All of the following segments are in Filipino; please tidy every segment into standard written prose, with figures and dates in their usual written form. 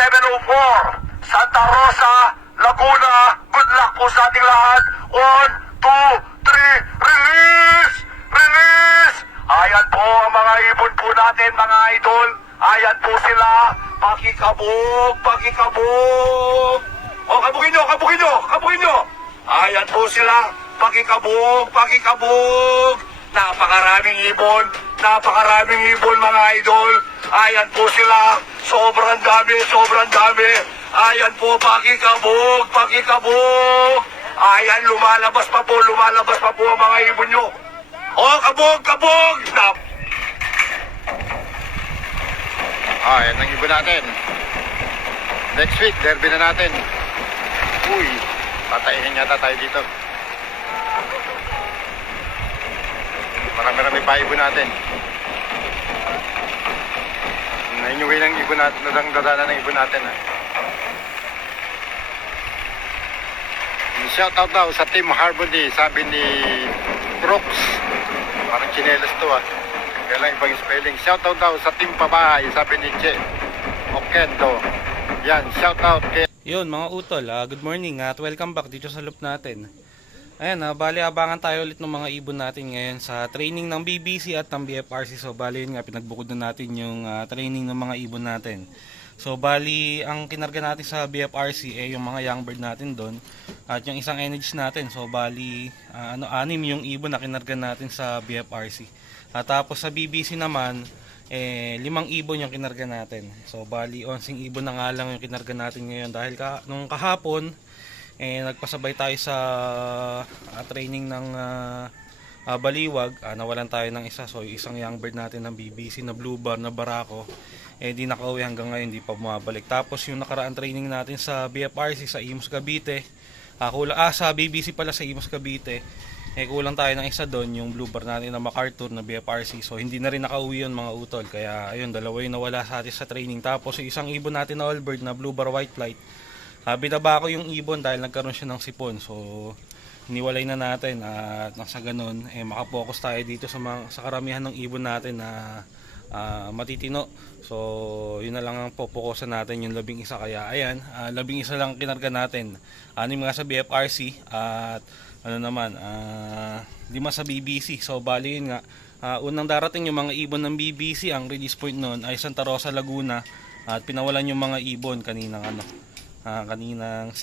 7:04, Santa Rosa, Laguna. Good luck po sa ating lahat. 1, 2, 3, release! Release! Ayan po ang mga ibon po natin, mga idol. Ayan po sila. Pakikabog, pakikabog. O, kabugin nyo, kabugin nyo, kabugin nyo. Ayan po sila. Pakikabog, pakikabog. Napakaraming ibon mga idol. Ayan po sila. Sobrang dami, sobrang dami. Ayan po, pakikabog, pakikabog. Ayan, lumalabas pa po ang mga ibon nyo. Oh, kabog, kabog. Yan ang ibon natin. Next week, derby na natin. Uy, patayin yata tayo dito. Marami-rami pa ibon natin. Nainuwi ng ibon natin, nadang-dadana ng ibon natin. Shoutout daw sa Team Harmony, sabi ni Brooks. Parang chinelas to Kaya lang ibang spelling. Shoutout daw sa Team Pabahay, sabi ni Che Okendo. Yan, shoutout kay... Yun mga utol, good morning at welcome back dito sa loop natin. Ayan, bali abangan tayo ulit ng mga ibon natin ngayon sa training ng BBC at ng BFRC. So bali yun nga, pinagbukod na natin yung training ng mga ibon natin. So bali, ang kinarga natin sa BFRC yung mga young bird natin doon at yung isang NH natin. So bali, 6 yung ibon na kinarga natin sa BFRC. At tapos sa BBC naman, 5 ibon yung kinarga natin. So bali, 11 ibon na nga lang yung kinarga natin ngayon dahil nung kahapon, nagpasabay tayo sa training ng Baliwag, nawalan tayo ng isa. So yung isang young bird natin ng BBC na blue bar na barako, di nakauwi hanggang ngayon, di pa bumabalik. Tapos yung nakaraan training natin sa BFRC sa Imus Cavite, sa BBC pala sa Imus Cavite, kulang tayo ng isa doon, yung blue bar natin na MacArthur na BFRC. So hindi na rin nakauwi yun mga utol, kaya ayun, dalawa yung nawala sa atin sa training. Tapos yung isang ibon natin na all bird na blue bar white flight, binaba ko yung ibon dahil nagkaroon siya ng sipon. So hiniwalay na natin at nasa ganun makapokus tayo dito sa karamihan ng ibon natin na matitino. So yun na lang ang popokusan natin, yung 11. Kaya ayan, 11 lang kinarga natin, 6 nga sa BFRC at 5 sa BBC. So bali yun nga, unang darating yung mga ibon ng BBC. Ang release point nun ay Santa Rosa, Laguna, at pinawalan yung mga ibon kaninang 7:04.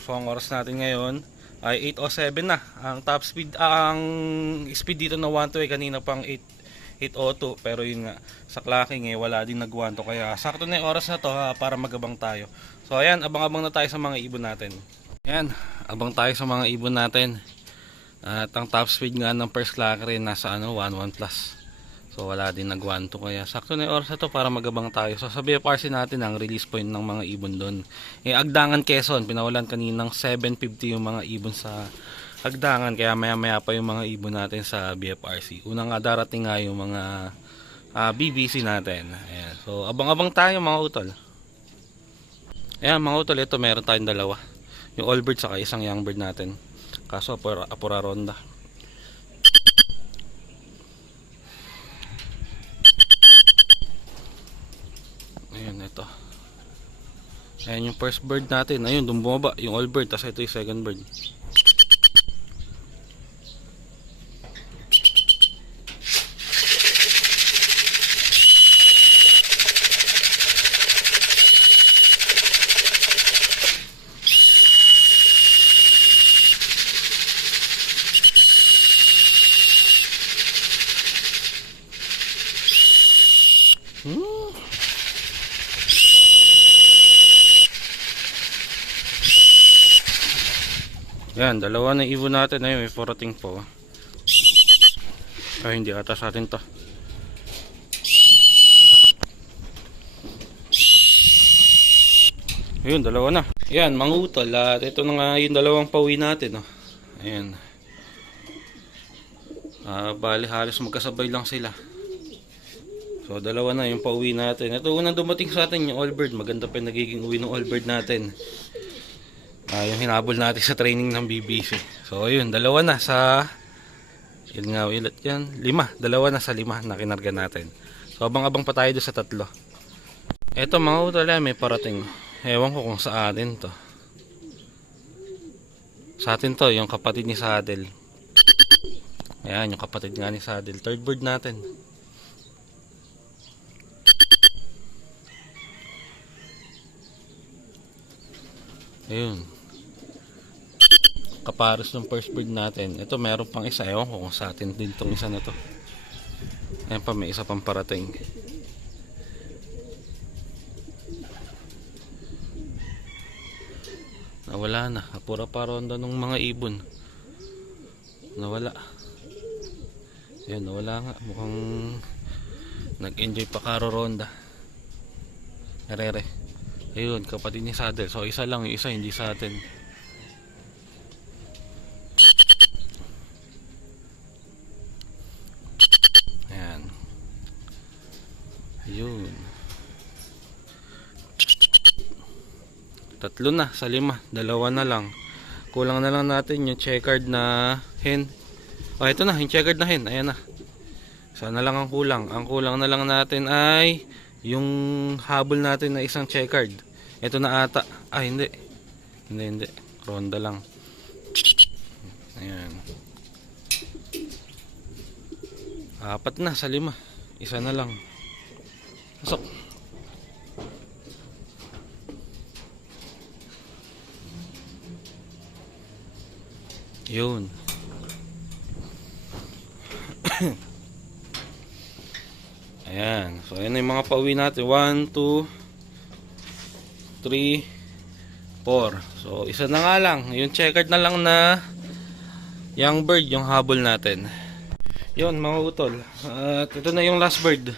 So ang oras natin ngayon ay 8:07 na. Ang top speed, ang speed dito na 1-2 kanina pang 8:02, pero yun nga, sa clocking wala din nag-1-2, kaya sakto na yung oras na to para magabang tayo. So ayan, abang-abang na tayo sa mga ibon natin. Ayan, abang tayo sa mga ibon natin. At ang top speed nga ng first clock rin nasa 1-1 plus. So wala din nag-1-2, kaya sakto na yung oras na to para magabang tayo. So sa BFRC natin, ang release point ng mga ibon doon, Agdangan, Quezon, pinawalan kaninang 7:50 yung mga ibon sa Agdangan, kaya maya pa yung mga ibon natin sa BFRC. Unang darating nga yung mga BBC natin. Ayan. So abang-abang tayo mga utol. Ayan mga utol, ito meron tayong dalawa, yung all bird saka isang young bird natin, kaso apura ronda. Ayan, ito. Ayan yung first bird natin. Ayun, bumaba yung all bird. Tapos ito yung second bird. Yan, dalawa na ibon natin. Ayun, may forating po. Ay, hindi ata sa atin to. Ayun, dalawa na. Yan, mga utol. Ito na nga yung dalawang pauwi natin. Ayan. Bali, halos magkasabay lang sila. So, dalawa na yung pauwi natin. Ito, unang dumating sa atin yung all bird. Maganda pa yung nagiging uwi ng all bird natin. Yung hinabol natin sa training ng BBC. So ayun, dalawa na sa yun nga, ilat yan, 5. Dalawa na sa 5 na kinarga natin. So abang-abang pa tayo doon sa 3. Eto mga utol, may parating. Ewan ko kung sa atin to. Sa atin to, yung kapatid ni Saddle. Ayan, yung kapatid nga ni Saddle. Third bird natin. Ayun. Kapares ng first bird natin. Ito meron pang isa. Ewan ko kung sa atin din tong isa na to. Ayan pa, may isa pang parating. Nawala na. Apura pa ronda ng mga ibon. Nawala. Ayun, nawala nga. Mukhang nag-enjoy pa karo ronda. Narere. Ayun, kapatid ni Saddle. So isa lang, yung isa hindi sa atin. Ayan. Ayun. Tatlo na sa 5. Dalawa na lang. Kulang na lang natin yung checkered na hen. Oh, ito na, yung checkered na hen. Ayan na. Sana lang ang kulang. Ang kulang na lang natin ay yung habol natin na isang checkered. Ito na ata. Ah, hindi. Hindi. Ronda lang. Ayan. 4 na sa 5. Isa na lang. Pasok. Yun. Ayan. So, ayan na yung mga pauwi natin. 1, 2, 3, 4. So, isa na nga lang. Yung checkered na lang na young bird, yung habol natin. Yun, mga utol. At ito na yung last bird.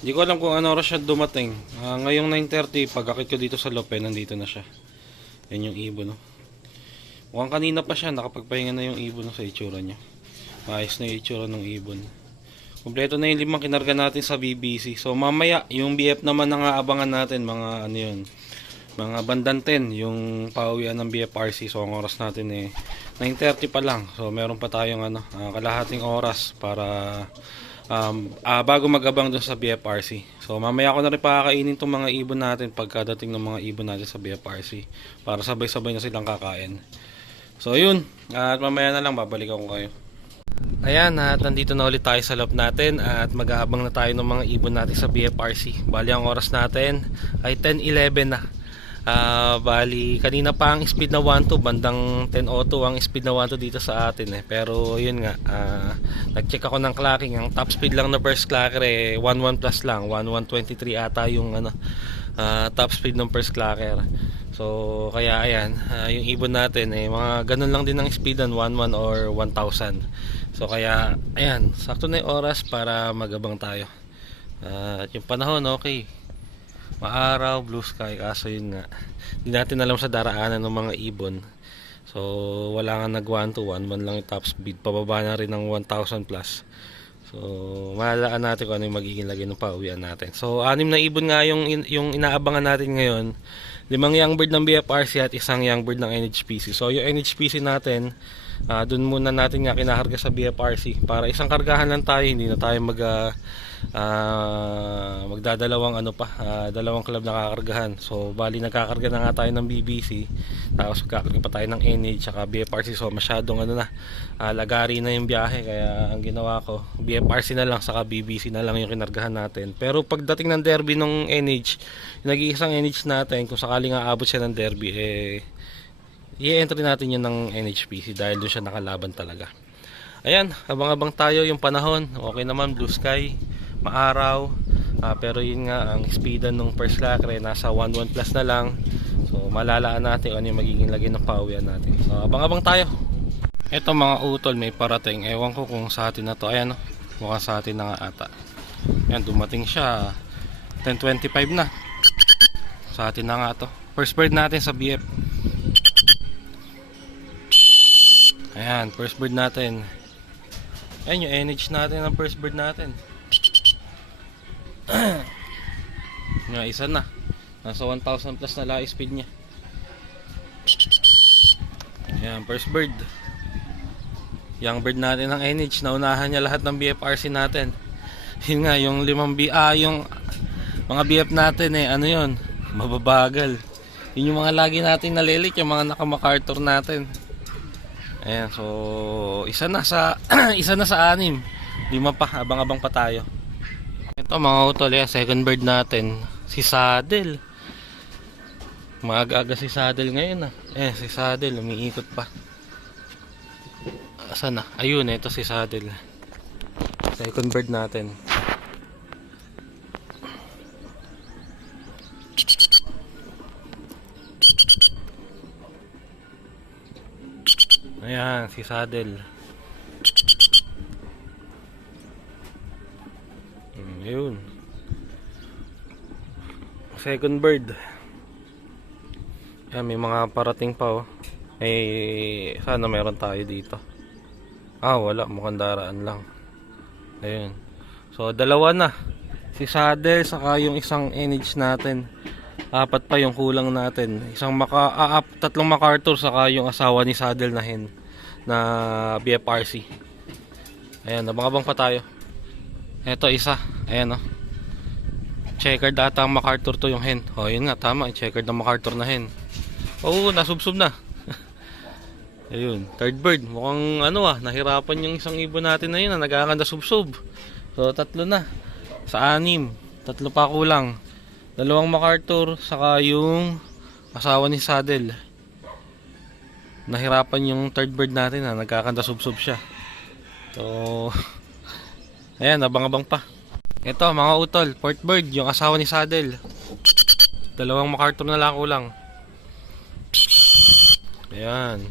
Hindi ko alam kung ano oras siya dumating. Ngayong 9:30, pagkakit ko dito sa Lope, nandito na siya. Yan yung ibon, no? Mukhang kanina pa siya, nakapagpahinga na yung ibon sa itsura niya. Maayos na yung itsura ng ibon. Kompleto na yung 5 kinarga natin sa BBC. So mamaya, yung BF naman ang aabangan natin, mga ano yun, mga bandang 10, yung pauwian ng BFRC. So ang oras natin 9:30 pa lang. So meron pa tayong kalahating oras para bago mag-abang dun sa BFRC. So mamaya ako na rin pakakainin itong mga ibon natin pagkadating ng mga ibon natin sa BFRC, para sabay-sabay na silang kakain. So yun, at mamaya na lang babalikan ko kayo. Ayan, at nandito na ulit tayo sa loob natin at mag-aabang na tayo ng mga ibon natin sa BFRC. Bali ang oras natin ay 10:11 na. Bali kanina pa ang speed na 1-2, bandang 10:02 ang speed na 1-2 dito sa atin pero yun nga, nag-check ako ng clocking. Ang top speed lang na first clocker 11 plus lang, 1123 ata yung top speed ng first clocker. So kaya ayan, yung ibon natin mga ganun lang din ang speedan, 11 or 1000. So kaya ayan, sakto na yung oras para magabang tayo. At yung panahon okay, maaraw, blue sky, kaso yun nga, hindi natin alam sa daraanan ng mga ibon. So wala nga nag 1-2, 1-1 lang yung top speed, pababa na rin ng 1000 plus. So malalaan natin kung ano yung magiging lagay ng pauwian natin. So 6 na ibon nga yung inaabangan natin ngayon. 5 young bird ng BFRC at 1 young bird ng NHPC. So yung NHPC natin, dun muna natin nga kinakarga sa BFRC para isang kargahan lang tayo, hindi na tayo magdadalawang dalawang club na kakargahan. So bali nagkakarga na nga tayo ng BBC, tapos magkakarga pa tayo ng NH at BFRC. So masyadong lagari na yung biyahe, kaya ang ginawa ko BFRC na lang saka BBC na lang yung kinargahan natin. Pero pagdating ng derby ng NH, nag-iisang NH natin, kung sakaling aabot siya ng derby, i-entry natin yun ng NHPC dahil doon siya nakalaban talaga. Ayan, abang-abang tayo yung panahon. Okay naman, blue sky, maaraw, pero yun nga, ang speedan ng first clocker nasa 11 plus na lang. So malalaan natin ano yung magiging lagay ng pauwian natin. So abang-abang tayo. Eto mga utol, may parating. Ewan ko kung sa atin na to. Ayan, mukhang sa atin na nga ata. Ayan, dumating siya 10:25 na. Sa atin na nga to. First bird natin sa BF. Ayan, first bird natin. Ayan yung NH natin ng first bird natin. Yung isa na. Nasa 1000 plus na live speed niya. Ayan, first bird. Young bird natin ng NH. Naunahan niya lahat ng BFRC natin. Yun nga, yung mga BF natin eh, ano yun, mababagal. Yun yung mga lagi natin nalilit, yung mga naka-MacArthur natin. Ayan, so isa na sa isa na sa 6. 5 pa, abang-abang pa tayo. Ito mga utol, second bird natin, si Saddle. Maaga-aga si Saddle ngayon si Saddle umiikot pa. Asan na? Ayun, ito si Saddle. Second bird natin. Ayan, si Saddle. Ayun. Second bird. Ayan, may mga parating pa sana meron tayo dito. Wala, mukhang daraan lang. Ayun. So, 2 na. Si Saddle, saka yung isang NH natin. 4 pa yung kulang natin. 3 MacArthur, saka yung asawa ni Saddle na hen na BFRC. Ayan, nabang-abang pa tayo. Ito isa. Ayan checkered ata ang MacArthur to yung hen. Yun nga, tama. Checkered na MacArthur na hen. Nasubsob na. Ayun, third bird. Mukhang nahirapan yung isang ibon natin na yun nagkakanda subsob. So 3 na. Sa 6. 3 pa kulang. 2 MacArthur, saka yung asawa ni Saddle. Nahirapan yung third bird natin nagkakanda subsob siya. So ayan, abang-abang pa. Ito mga utol, fourth bird, yung asawa ni Saddle. 2 MacArthur na lang kulang. Ayan.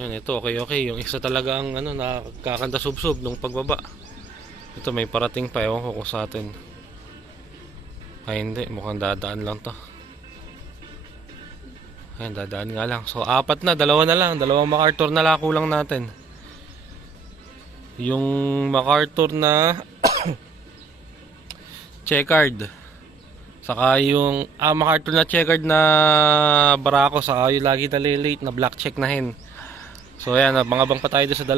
Ayan, ito okay. Yung isa talaga ang nakakanta subsob nung pagbaba. Ito may parating pa, ewan ko sa atin. Hindi, mukhang dadaan lang to. Ayan, dadaan nga lang. So 4 na, 2 na lang. 2 MacArthur na lang kulang natin. Yung MacArthur na checkered, saka yung MacArthur na checkered na barako, saka yung lagi nalilate na black check na hen. So ayan, abang-abang pa tayo sa 2.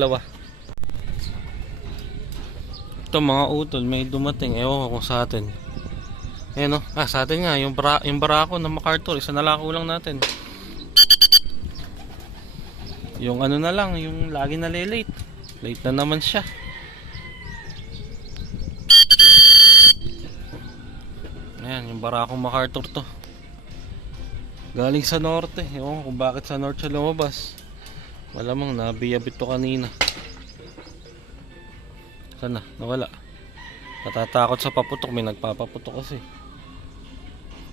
Ito mga utol, may dumating, ewan ko kung sa atin. Ayan sa atin nga, yung barako na MacArthur, isa na lang kulang natin. Yung na lang, yung lagi nalilate. Late na naman siya. Ayan, yung barakong MacArthur to. Galing sa norte. Ewan kung bakit sa norte siya lumabas. Malamang nabiyabit to kanina. Sana, nawala. Natatakot sa paputok. May nagpapaputok kasi.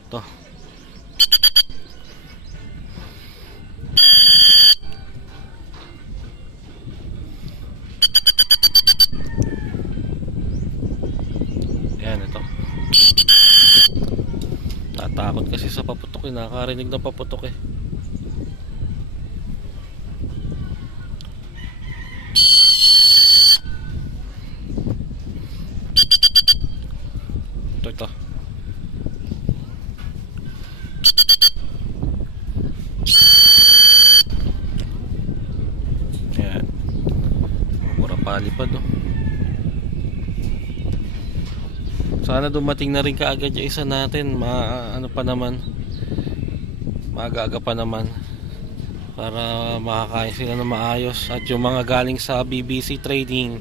Ito. Ayan, ito. Tatakot kasi sa paputok nakakarinig ng paputok Ito. Ayan. Mura palipad Sana dumating na rin kaagad yung isa natin. Pa naman. Maaga-aga pa naman. Para makakain sila na maayos. At yung mga galing sa BBC Trading,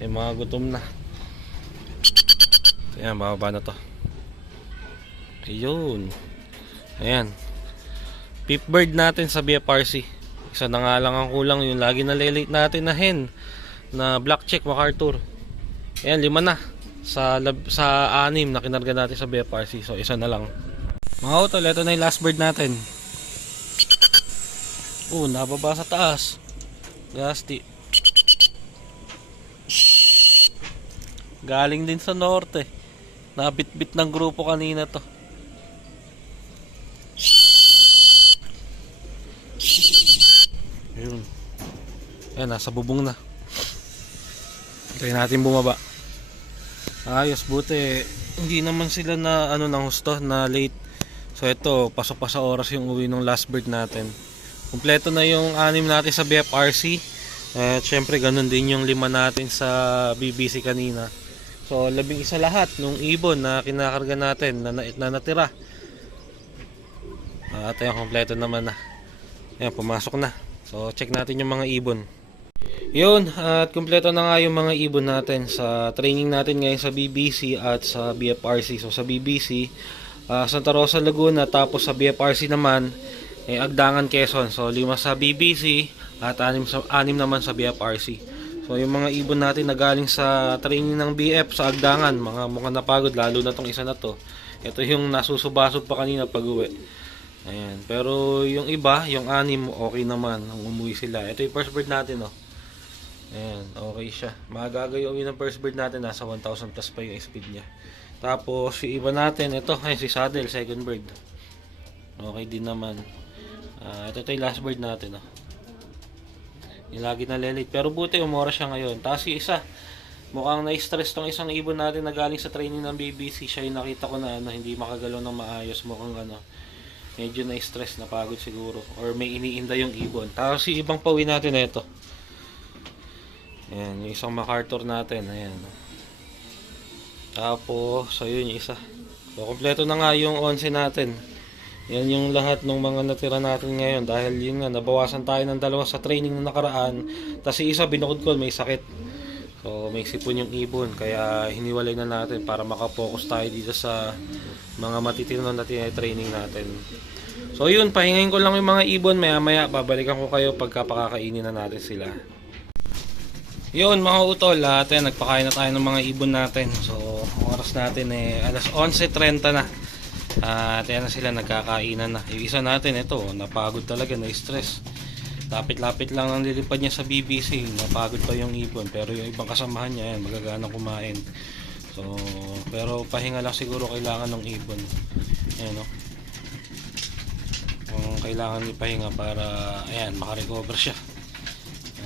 mga gutom na. Ayan, bababa na to. Ayun. Ayan. Fifth bird natin sa BFRC. Isa na nga lang ang kulang. Yung lagi na lelate natin na hen na black check MacArthur. Ayan, 5 na. Sa 6 na kinarga natin sa BFRC. So isa na lang. Mga utol, ito na yung last bird natin. Nababa sa taas. Gasti. Galing din sa norte. Nabitbit ng grupo kanina to. Ayun. Ayan, nasa bubong na. Hintayin natin bumaba. Ayos, buti hindi naman sila na ng husto na late. So ito, pasok pa sa oras yung uwi ng last bird natin. Kumpleto na yung 6 natin sa BFRC. At syempre ganun din yung 5 natin sa BBC kanina. So, 11 lahat nung ibon na kinakarga natin na natira. At ayan, kompleto naman na. Ayan, pumasok na. So, check natin yung mga ibon. Yun, at kompleto na nga yung mga ibon natin sa training natin ngayon sa BBC at sa BFRC. So, sa BBC, Santa Rosa, Laguna, tapos sa BFRC naman, Agdangan, Quezon. So, 5 sa BBC at 6 naman sa BFRC. So, yung mga ibon natin na galing sa training ng BF sa Agdangan, mga mukhang napagod, lalo na tong isa na to. Ito yung nasusubasog pa kanina pag uwi. Ayan. Pero yung iba, yung 6, okay naman. Nung umuwi sila. Ito yung first bird natin, oh. Ayan, okay siya. Magagayawin ng first bird natin, nasa 1,000 plus pa yung speed niya. Tapos, yung iba natin, ito, ay si Saddle, second bird. Okay din naman. Ito yung last bird natin, oh. Yung lagi nalilate. Pero buti, umora siya ngayon. Tapos yung isa, mukhang na-stress tong isang ibon natin na galing sa training ng BBC. Siya yung nakita ko na hindi makagalaw ng maayos. Mukhang medyo na-stress, napagod siguro. Or may iniinda yung ibon. Tapos yung ibang pawi natin, ito. Ayan, yung isang MacArthur natin. Ayan. Tapos, ayun yung isa. So, kompleto na nga yung 11 natin. Yan yung lahat ng mga natira natin ngayon. Dahil yun nga, nabawasan tayo ng 2 sa training na nakaraan. Tapos yung isa, binukod ko, may sakit. So, may sipon yung ibon. Kaya, hiniwalay na natin para makapokus tayo dito sa mga matitino na training natin. So, yun, pahingayin ko lang yung mga ibon. Maya-maya, babalikan ko kayo pagka pakakainin na natin sila. Yun mga utol, nagpakain na tayo ng mga ibon natin. So, ang oras natin alas 11:30 na. At yan na sila, nagkakainan na. Yung isa natin, ito, napagod talaga, na-stress. Lapit-lapit lang ang lilipad niya sa BBC. Napagod pa yung ibon. Pero yung ibang kasamahan niya, yan, magaganang kumain. So, pero pahinga lang siguro kailangan ng ibon. Ayan, no? Kung kailangan ipahinga para, ayan, makarecover siya.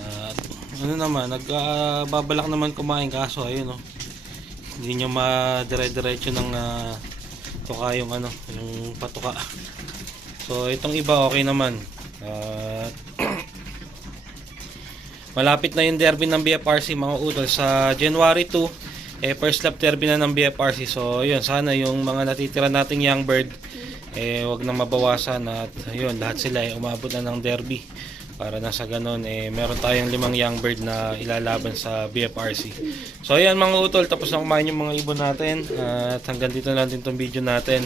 At ano naman, nagbabalak naman kumain kaso ayun, oh. Hindi niya madire-diretso ng tuka yung yung patuka. So itong iba okay naman. Malapit na yung derby ng BFRC mga utol sa January 2, first lap derby na ng BFRC. So yun, sana yung mga natitira nating young bird wag na mabawasan at yun, lahat sila umabot na ng derby. Para na sa ganun, meron tayong 5 young bird na ilalaban sa BFRC. So ayan mga utol, tapos na kumain yung mga ibon natin. At hanggang dito na lang din itong video natin.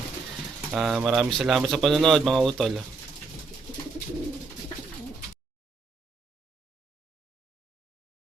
Maraming salamat sa panonood mga utol.